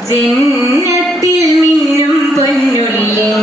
ജന്നത്തിൽ മിന്നും പൊന്നുള്ളിൻ